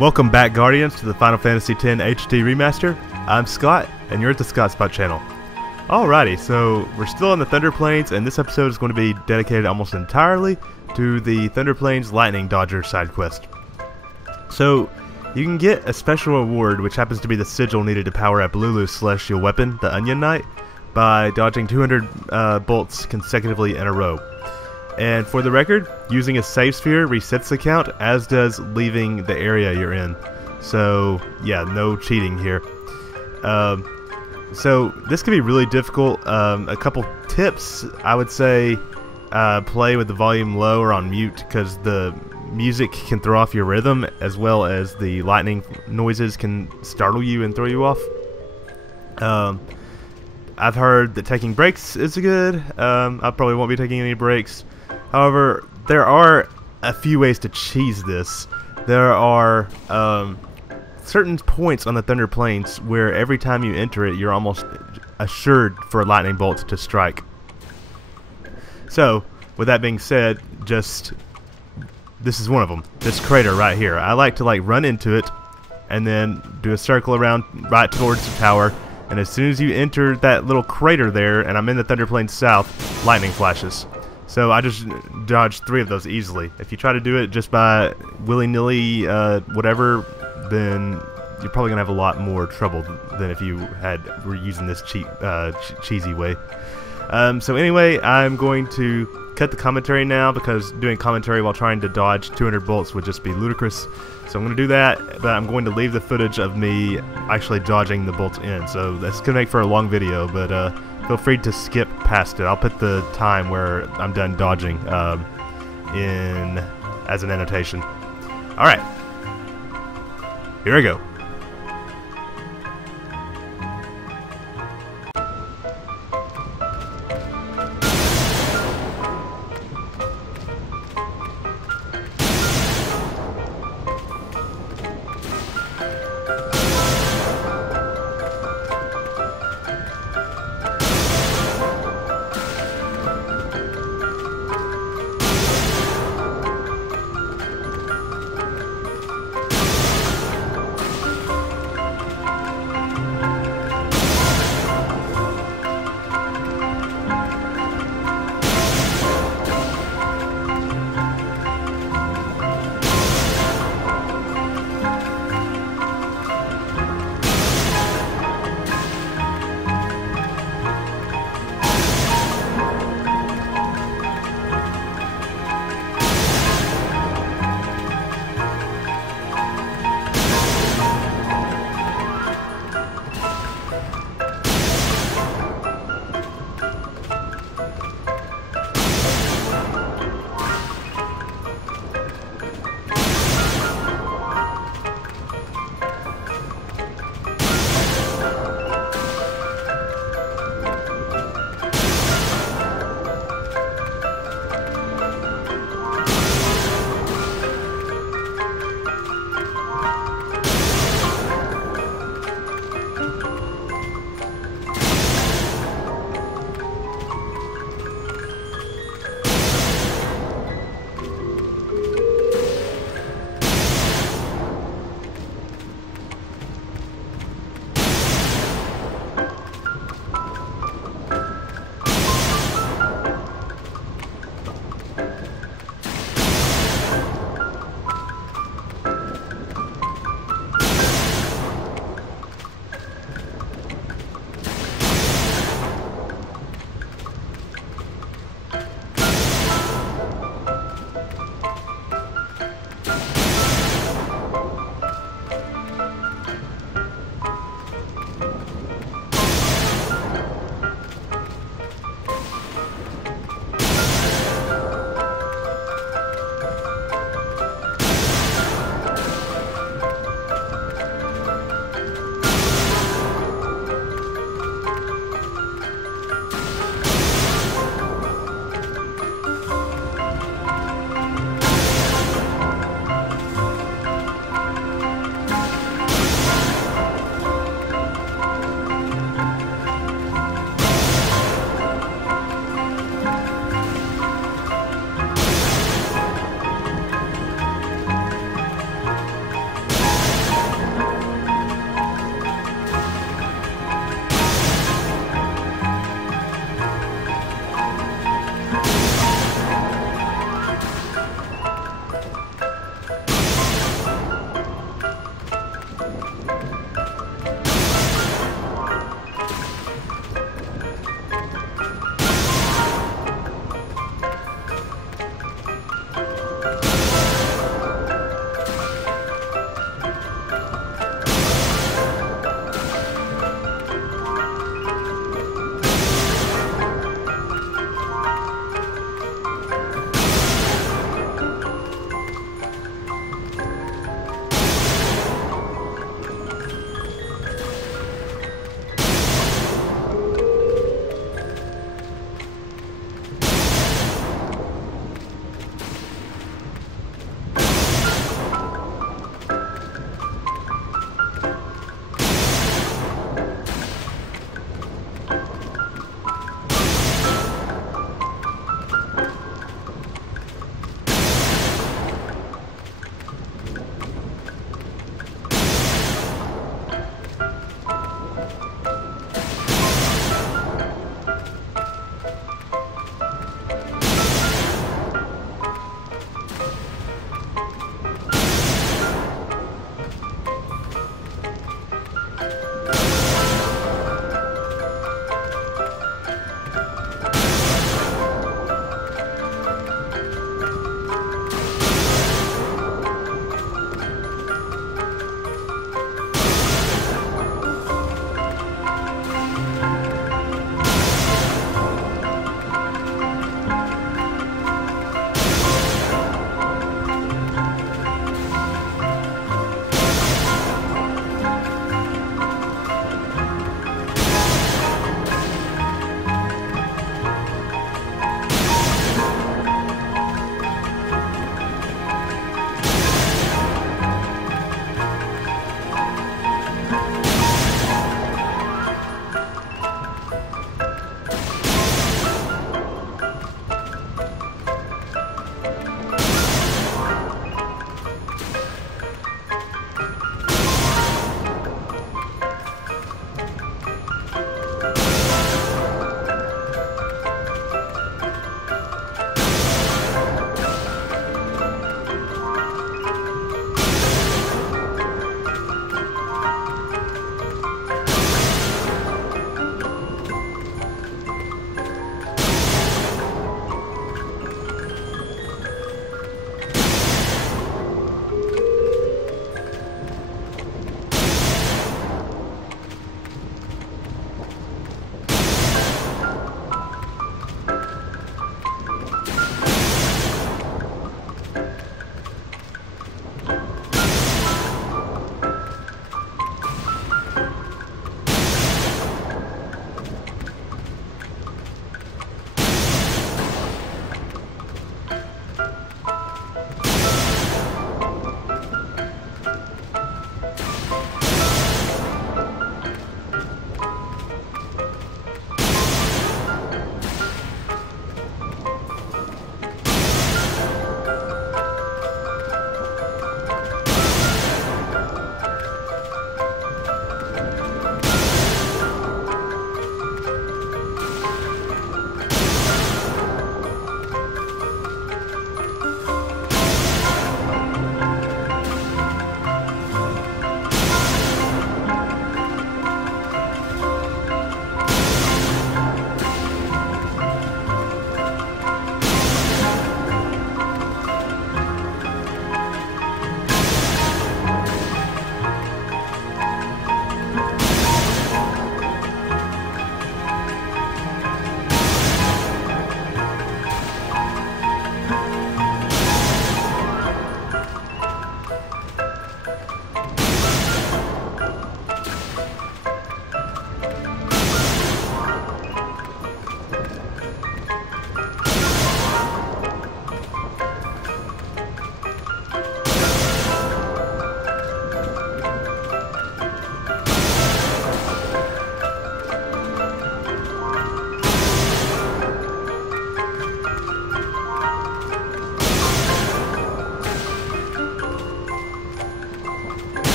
Welcome back, Guardians, to the Final Fantasy X HD Remaster. I'm Scott, and you're at the TheScottSpot channel. Alrighty, so we're still on the Thunder Plains, and this episode is going to be dedicated almost entirely to the Thunder Plains Lightning Dodger side quest. So, you can get a special reward, which happens to be the sigil needed to power up Lulu's celestial weapon, the Onion Knight, by dodging 200 bolts consecutively in a row. And for the record, using a save sphere resets the count, as does leaving the area you're in. So, yeah, no cheating here. So, this can be really difficult. A couple tips, I would say, play with the volume low or on mute, because the music can throw off your rhythm, as well as the lightning noises can startle you and throw you off. I've heard that taking breaks is good. I probably won't be taking any breaks. However, there are a few ways to cheese this. There are certain points on the Thunder Plains where every time you enter it, you're almost assured for a lightning bolt to strike. So, with that being said, this is one of them. This crater right here. I like to run into it and then do a circle around right towards the tower. And as soon as you enter that little crater there, and I'm in the Thunder Plains South, lightning flashes. So I just dodged 3 of those easily. If you try to do it just by willy-nilly whatever, then you're probably going to have a lot more trouble than if you were using this cheesy way. So anyway, I'm going to cut the commentary now, because doing commentary while trying to dodge 200 bolts would just be ludicrous. So I'm going to do that, but I'm going to leave the footage of me actually dodging the bolts in. So that's going to make for a long video, but feel free to skip past it. I'll put the time where I'm done dodging in as an annotation. Alright, here I go.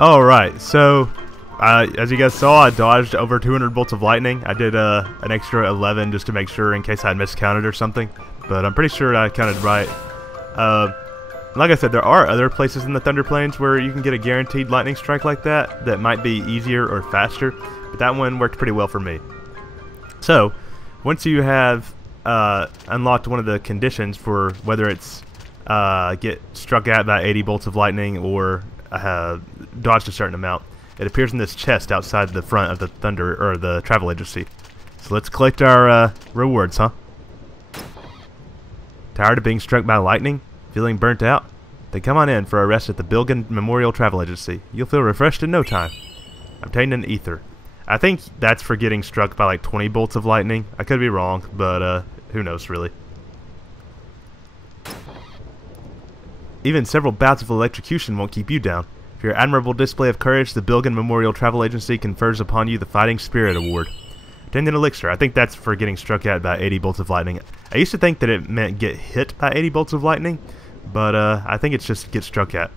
Alright, so as you guys saw, I dodged over 200 bolts of lightning. I did an extra 11 just to make sure in case I had miscounted or something, but I'm pretty sure I counted right. Like I said, there are other places in the Thunder Plains where you can get a guaranteed lightning strike like that that might be easier or faster, but that one worked pretty well for me. So, once you have unlocked one of the conditions for whether it's get struck at by 80 bolts of lightning or dodged a certain amount, it appears in this chest outside the front of the the travel agency. So let's collect our rewards, huh? Tired of being struck by lightning? Feeling burnt out? Then come on in for a rest at the Bilgan Memorial Travel Agency. You'll feel refreshed in no time. Obtain an ether. I think that's for getting struck by like 20 bolts of lightning. I could be wrong, but who knows really. Even several bouts of electrocution won't keep you down. For your admirable display of courage, the Bilgan Memorial Travel Agency confers upon you the Fighting Spirit Award. Obtain an elixir. I think that's for getting struck at by 80 bolts of lightning. I used to think that it meant get hit by 80 bolts of lightning, but I think it's just get struck at.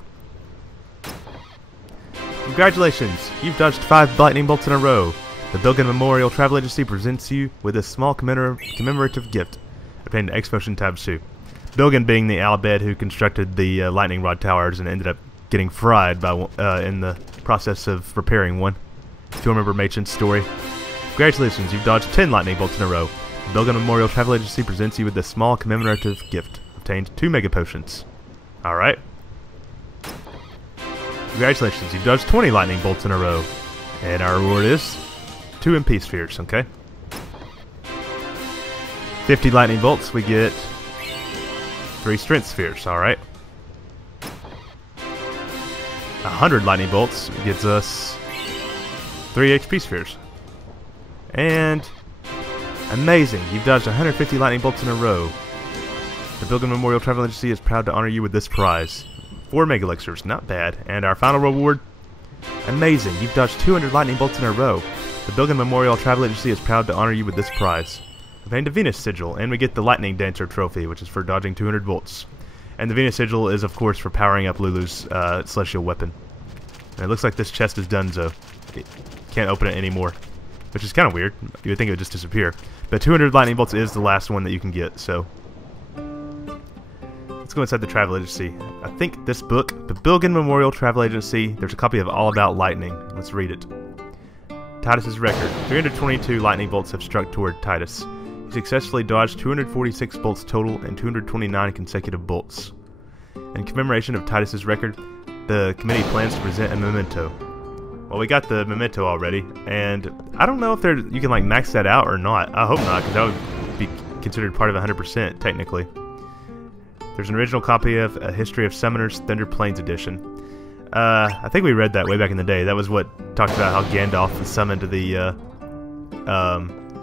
Congratulations! You've dodged 5 lightning bolts in a row. The Bilgan Memorial Travel Agency presents you with a small commemorative gift. Obtain an X Potion ×2. Bilgan being the Albed who constructed the lightning rod towers and ended up getting fried by in the process of repairing one. If you remember Machen's story. Congratulations, you've dodged 10 lightning bolts in a row. The Bilgan Memorial Travel Agency presents you with a small commemorative gift. Obtained 2 Mega Potions. Alright. Congratulations, you've dodged 20 lightning bolts in a row. And our reward is 2 MP Spheres, okay? 50 lightning bolts, we get 3 Strength Spheres, alright. 100 lightning bolts gives us 3 HP Spheres. And amazing, you've dodged 150 lightning bolts in a row. The Bilgan Memorial Travel Agency is proud to honor you with this prize. 4 Mega Elixirs, not bad. And our final reward, amazing, you've dodged 200 lightning bolts in a row. The Bilgan Memorial Travel Agency is proud to honor you with this prize. Obtained a Venus Sigil, and we get the Lightning Dancer trophy, which is for dodging 200 bolts. And the Venus Sigil is, of course, for powering up Lulu's celestial weapon. And it looks like this chest is donezo. Can't open it anymore, which is kind of weird. You would think it would just disappear. But 200 lightning bolts is the last one that you can get, so let's go inside the travel agency. I think this book, the Bilgan Memorial Travel Agency, there's a copy of All About Lightning. Let's read it. Titus's record. 322 lightning bolts have struck toward Titus. He successfully dodged 246 bolts total and 229 consecutive bolts. In commemoration of Titus's record, the committee plans to present a memento. Well, we got the memento already, and I don't know if you can like max that out or not. I hope not, because that would be considered part of 100% technically. There's an original copy of A History of Summoners, Thunder Plains edition. I think we read that way back in the day. That was what talked about how Gandalf was summoned to the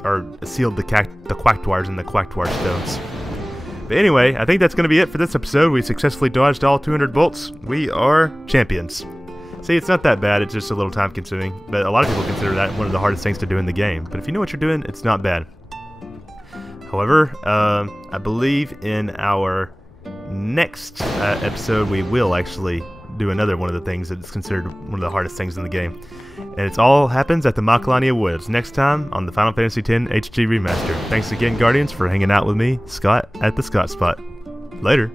or sealed the Quacktuars and the Quacktuar stones. But anyway, I think that's going to be it for this episode. We successfully dodged all 200 bolts. We are champions. See, it's not that bad. It's just a little time consuming. But a lot of people consider that one of the hardest things to do in the game. But if you know what you're doing, it's not bad. However, I believe in our next episode we will actually do another one of the things that's considered one of the hardest things in the game. And it all happens at the Macalania Woods next time on the Final Fantasy X HG Remaster. Thanks again, Guardians, for hanging out with me, Scott, at TheScottSpot. Later.